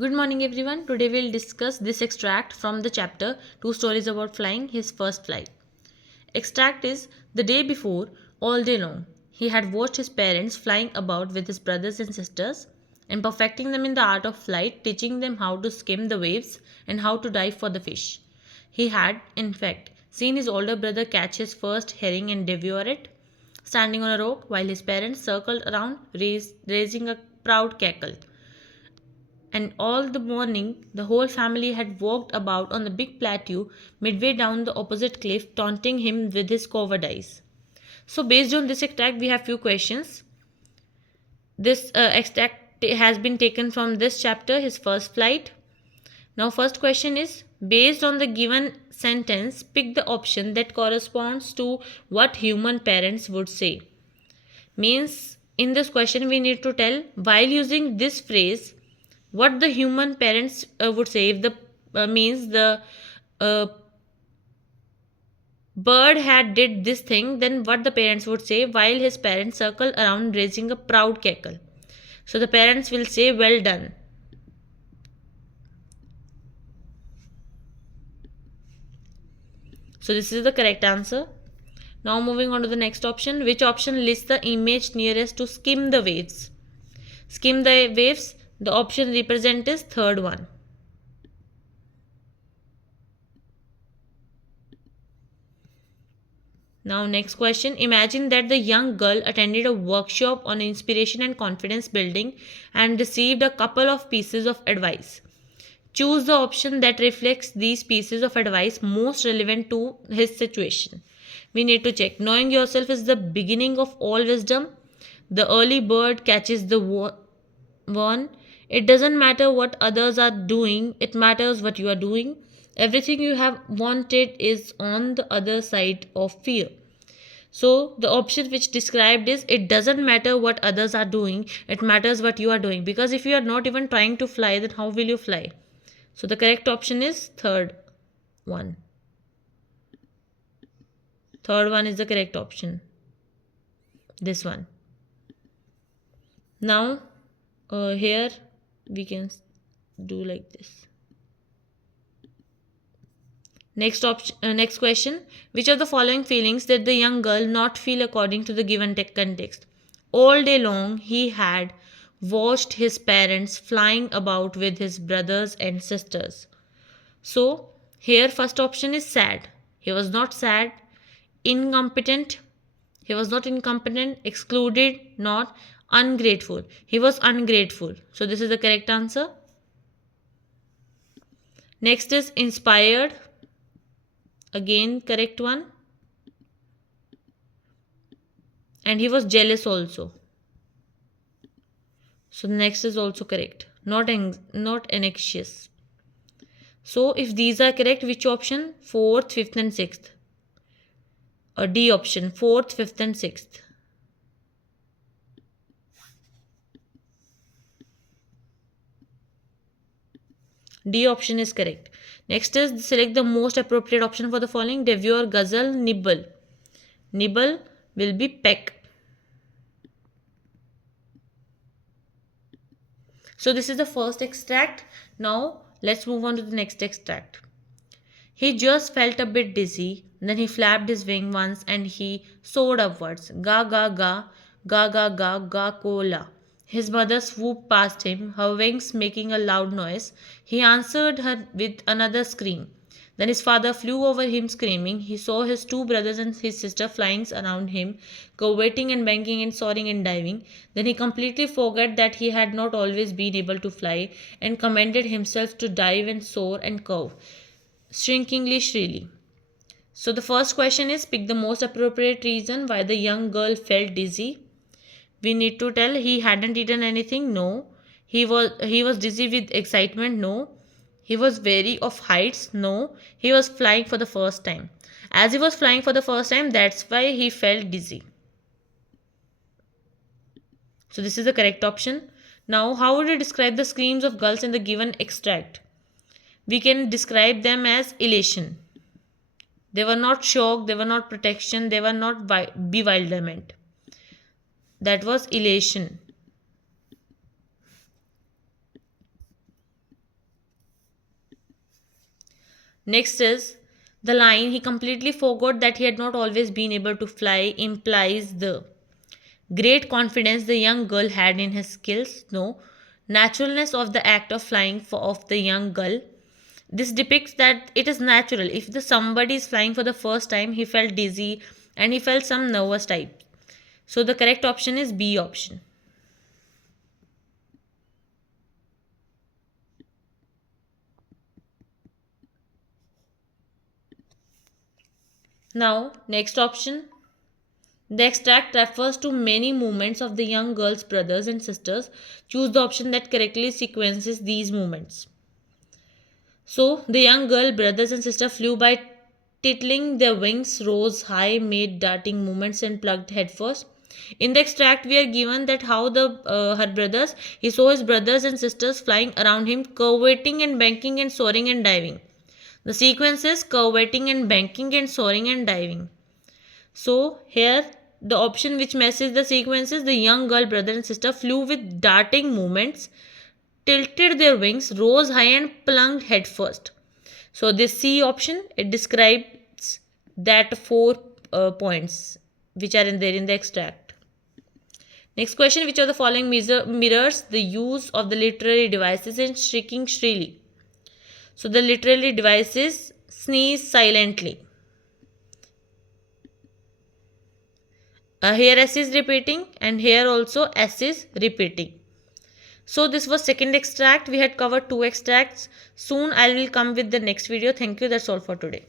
Good morning, everyone. Today we'll discuss this extract from the chapter Two Stories About Flying, His First Flight. Extract is the day before, all day long. He had watched his parents flying about with his brothers and sisters and perfecting them in the art of flight, teaching them how to skim the waves and how to dive for the fish. He had, in fact, seen his older brother catch his first herring and devour it, standing on a rock while his parents circled around, raising a proud cackle. And all the morning the whole family had walked about on the big plateau midway down the opposite cliff, taunting him with his cowardice. So, based on this extract, we have few questions. This extract has been taken from this chapter, his first flight. Now, first question is based on the given sentence, pick the option that corresponds to what human parents would say. Means in this question, we need to tell while using this phrase what the human parents would say. If the means the uh, bird had did this thing, then what the parents would say while his parents circle around raising a proud cackle. So the parents will say, well done. So this is the correct answer. Now moving on to the next option. Which option lists the image nearest to skim the waves? Skim the waves. The option represent is third one. Now, next question. Imagine that the young girl attended a workshop on inspiration and confidence building and received a couple of pieces of advice. Choose the option that reflects these pieces of advice most relevant to his situation. We need to check. Knowing yourself is the beginning of all wisdom. The early bird catches the worm. It doesn't matter what others are doing, it matters what you are doing. Everything you have wanted is on the other side of fear. So the option which described is it doesn't matter what others are doing, it matters what you are doing. Because if you are not even trying to fly, then how will you fly? So the correct option is third one. Third one is the correct option. This one. Now here we can do like this. Next question. Which of the following feelings did the young girl not feel according to the given context? All day long, he had watched his parents flying about with his brothers and sisters. So, here first option is sad. He was not sad. Incompetent. He was not incompetent. Excluded. Not ungrateful. He was ungrateful. So, this is the correct answer. Next is inspired. Again, correct one. And he was jealous also. So next is also correct. Not anxious. So if these are correct, which option? Fourth, fifth, and sixth. Or D option, fourth, fifth, and sixth. D option is correct. Next is select the most appropriate option for the following. Devour, guzzle, nibble. Nibble will be peck. So this is the first extract. Now let's move on to the next extract. He just felt a bit dizzy. Then he flapped his wing once and he soared upwards. Ga ga ga, ga ga ga, ga cola. His mother swooped past him, her wings making a loud noise. He answered her with another scream. Then his father flew over him screaming. He saw his two brothers and his sister flying around him, curveting and banking and soaring and diving. Then he completely forgot that he had not always been able to fly and commanded himself to dive and soar and curve, shrinkingly shrilly. So the first question is pick the most appropriate reason why the young girl felt dizzy. We need to tell he hadn't eaten anything. No. He was dizzy with excitement. No. He was wary of heights. No. He was flying for the first time. As he was flying for the first time, that's why he felt dizzy. So this is the correct option. Now, how would you describe the screams of gulls in the given extract? We can describe them as elation. They were not shock, they were not protection, they were not bewilderment. That was elation. Next is the line, he completely forgot that he had not always been able to fly, implies the great confidence the young girl had in his skills. No. Naturalness of the act of flying of the young girl. This depicts that it is natural. If the somebody is flying for the first time, he felt dizzy and he felt some nervous type. So the correct option is B option. Now, next option. The extract refers to many movements of the young girl's brothers and sisters. Choose the option that correctly sequences these movements. So, the young girl, brothers and sister flew by tittling their wings, rose high, made darting movements, and plugged headfirst. In the extract, we are given that how her brothers, he saw his brothers and sisters flying around him, curveting and banking and soaring and diving. The sequence is curveting and banking and soaring and diving. So here the option which matches the sequence is the young girl, brother and sister flew with darting movements, tilted their wings, rose high and plunged headfirst. So this C option, it describes that four points which are in there in the extract. Next question, which of the following mirrors the use of the literary devices in shrieking shrilly? So the literary devices, sneeze silently. Here S is repeating and here also S is repeating. So this was second extract. We had covered two extracts. Soon I will come with the next video. Thank you. That's all for today.